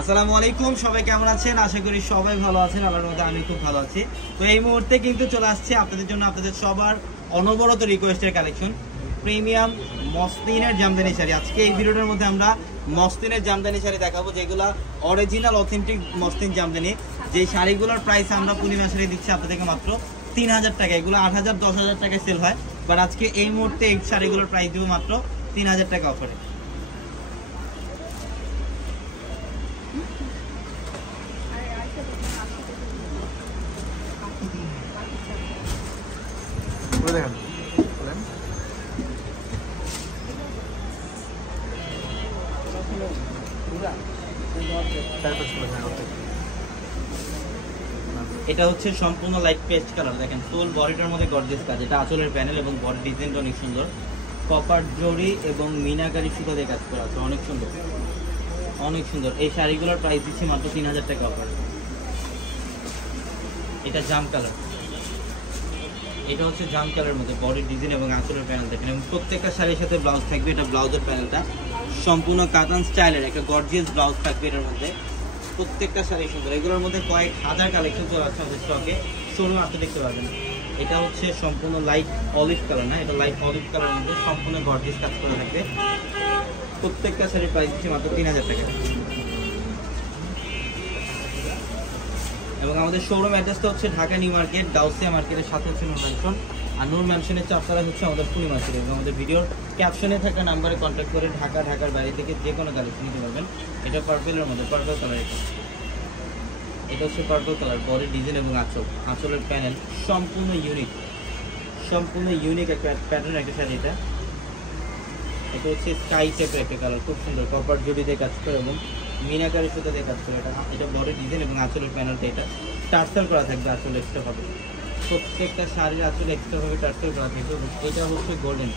আসসালামু আলাইকুম, সবাই কেমন আছেন? আশা করি সবাই ভালো আছেন। আল্লাহর মধ্যে আমি খুব ভালো আছি। তো এই মুহূর্তে কিন্তু চলে আসছে আপনাদের জন্য, আপনাদের সবার অনবরত রিকোয়েস্টের কালেকশন, প্রিমিয়াম মসলিনের জামদানি শাড়ি। আজকে এই ভিডিওটার মধ্যে আমরা মসলিনের জামদানি শাড়ি দেখাবো, যেগুলো অরিজিনাল অথেন্টিক মসলিন জামদানি। যে শাড়িগুলোর প্রাইস আমরা পূর্ণিমা শাড়ি দিচ্ছি আপনাদেরকে মাত্র 3000 টাকা। এগুলো 8000 10,000 টাকায় সেল হয়, বাট আজকে এই মুহূর্তে এই শাড়িগুলোর প্রাইস দিব মাত্র 3000 টাকা অফারে। এটা হচ্ছে সম্পূর্ণ লাইট পেস্ট কালার। দেখেন ফুল বডিটার মধ্যে গর্জিয়াস কাজ। এটা আঁচলের প্যানেল এবং বডি ডিজাইনটা অনেক সুন্দর। কপার জরি এবং মিনাকারি সুতা দিয়ে কাজ করা আছে, অনেক সুন্দর অনেক সুন্দর। এই শাড়িগুলোর প্রাইস দিচ্ছি মাত্র 3000 টাকা অফার। এটা জাম কালার, এটা হচ্ছে জাম কালারের মধ্যে বডি ডিজাইন এবং আঁচলের প্যানেল দেখেন, এবং প্রত্যেকটা শাড়ির সাথে ব্লাউজ থাকবে। এটা ব্লাউজের প্যানেলটা সম্পূর্ণ কাতান স্টাইলের একটা গর্জিয়াস ব্লাউজ থাকবে এটার মধ্যে। প্রত্যেকটা শাড়ি সুন্দর। এগুলোর মধ্যে কয়েক হাজার কালেকশন চলে আসছে আমাদের স্টকে, শোরুমে আসতে দেখতে পারবেন। এটা হচ্ছে সম্পূর্ণ লাইট অলিভ কালার, না এটা লাইট অলিভ কালারের মধ্যে সম্পূর্ণ গর্জিয়াস কাজ করা থাকবে। প্রত্যেকটা শাড়ির প্রাইস দিচ্ছি মাত্র 3000 টাকা। এবং আমাদের শোরুম অ্যাড্রেসটা হচ্ছে ঢাকা নিউ মার্কেট, গাউসিয়া মার্কেটের সাথে হচ্ছে নূর ম্যানশন। আর নূর ম্যানশনের চারতলায় হচ্ছে আমাদের পূর্ণিমা শাড়ি। এবং আমাদের ভিডিওর ক্যাপশনে থাকা নাম্বারে কন্ট্যাক্ট করে ঢাকার বাইরে থেকে যে কোনো কালেকশন নিতে পারবেন। এটা পার্পেলের মধ্যে, পার্পল কালার। এটা হচ্ছে পার্পল কালার, বডি ডিজাইন এবং আঁচলের প্যানেল সম্পূর্ণ ইউনিক একটা প্যাটার্ন একটা শাড়ি। এটা হচ্ছে স্কাই টাইপের একটা কালার, খুব সুন্দর। কপার জড়ি দিয়ে কাজ করে এবং মিনাকারি সুতা দিয়ে কাজ করে। এটা বডি ডিজাইন এবং আঁচলের প্যানেলটা এটা টার্সেল করা থাকবে, আঁচল এক্সট্রা পাবে। প্রত্যেকটা শাড়ির আঁচল এক্সট্রা ভাবে টার্সেল করা থাকবে। এটা হচ্ছে গোল্ডেন,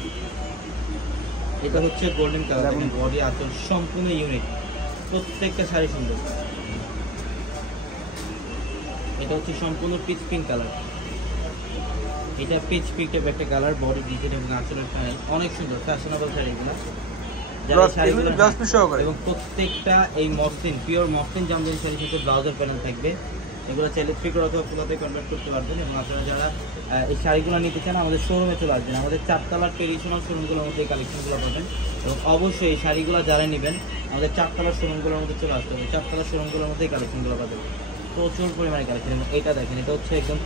এটা হচ্ছে গোল্ডেন কালার। বডি আঁচল সম্পূর্ণ ইউনিক, প্রত্যেকটা শাড়ি সুন্দর। এটা হচ্ছে সম্পূর্ণ পিচ পিঙ্ক কালার, এটা পিচ পিঙ্ক টাইপের একটা কালার, বডি ডিজাইন এবং আঁচলের প্যানেল অনেক সুন্দর। ফ্যাশনেবল শাড়িগুলো এবং প্রত্যেকটা এই মসলিন পিওর মসলিন জামদানি শাড়ির সাথে ব্লাউজের প্যানেল থাকবে। এগুলো চাইলে ফিকার অথবা ফুলাতে কনভার্ট করতে পারবেন। এবং আপনারা যারা এই শাড়িগুলো নিতে চান আমাদের শোরুমে চলে আসবেন। আমাদের চারতলার ট্রেডিশনাল শোরুমগুলোর মধ্যে এই কালেকশনগুলো পাবেন। এবং অবশ্যই এই শাড়িগুলো যারা নেবেন আমাদের চারতলার শোরুমগুলোর মধ্যে চলে আসতে হবে। চারতলার শোরুমগুলোর মধ্যে এই কালেকশনগুলো পাবেন, প্রচুর পরিমাণে কালেকশন। এবং এটা দেখেন, এটা হচ্ছে একদম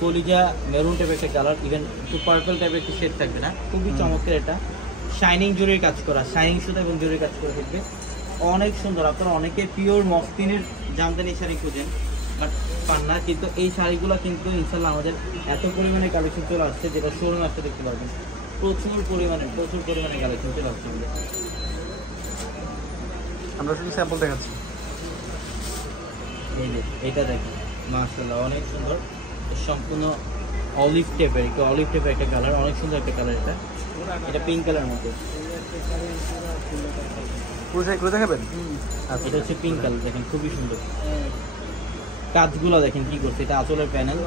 কলিজা মেরুন টাইপের একটা কালার, ইভেন একটু পার্পল টাইপের একটু শেড থাকবে, না খুবই চমৎকার। এটা শাইনিং জরির কাজ করা, শাইনিং সুতা এবং জরির কাজ করে থাকবে, অনেক সুন্দর। আপনারা অনেকে পিওর মসলিনের জামদানি শাড়ি খুঁজেন বাট পান না, কিন্তু এই শাড়িগুলো কিন্তু ইনশাল্লাহ আমাদের এত পরিমাণে কালেকশন চলে আসছে, যেটা শোরুমে আসতে দেখতে পারবেন। প্রচুর পরিমাণে কালেকশন চলে আসছে আমাদের। আমরা শুধু স্যাম্পল দেখাচ্ছি। এটা দেখেন, মাশাআল্লাহ অনেক সুন্দর। সম্পূর্ণ অলিভ টাইপের একটা কালার, অনেক সুন্দর একটা কালার। এটা পিঙ্ক কালারের মধ্যে। এটা হচ্ছে পিঙ্ক কালার, দেখেন খুবই সুন্দর। কাজগুলো দেখেন কি করছে, এটা আঁচলের প্যানেল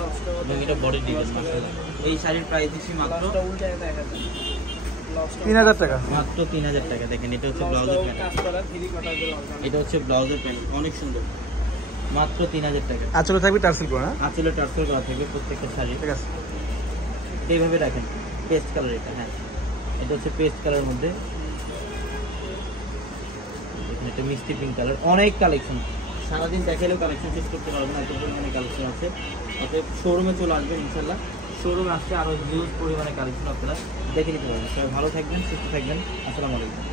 এবং এটা বডি ডিজাইন। মাশাআল্লাহ এই শাড়ির প্রাইস দিচ্ছি মাত্র 3000 টাকা, মাত্র 3000 টাকা। দেখেন এটা হচ্ছে ব্লাউজের প্যানেল, এটা হচ্ছে ব্লাউজের প্যানেল, অনেক সুন্দর, মাত্র 3000 টাকা। আঁচলে থাকবে টার্সেল করা, না আঁচলে টার্সেল করা থাকবে প্রত্যেকটা শাড়ি। ঠিক আছে, এইভাবে রাখেন। পেস্ট কালার এটা, হ্যাঁ এটা হচ্ছে পেস্ট কালারের মধ্যে। এটা মিষ্টি পিঙ্ক কালার, অনেক কালেকশন। সারাদিন দেখালেও কালেকশন শেষ করতে পারবেন, এত পরিমাণে কালেকশন আছে। অতএব শোরুমে চলে আসবেন, ইনশাল্লাহ শোরুমে আসছে আরও হিউজ পরিমাণে কালেকশন আপনারা দেখে নিতে পারবেন। সবাই ভালো থাকবেন, সুস্থ থাকবেন। আসসালামু আলাইকুম।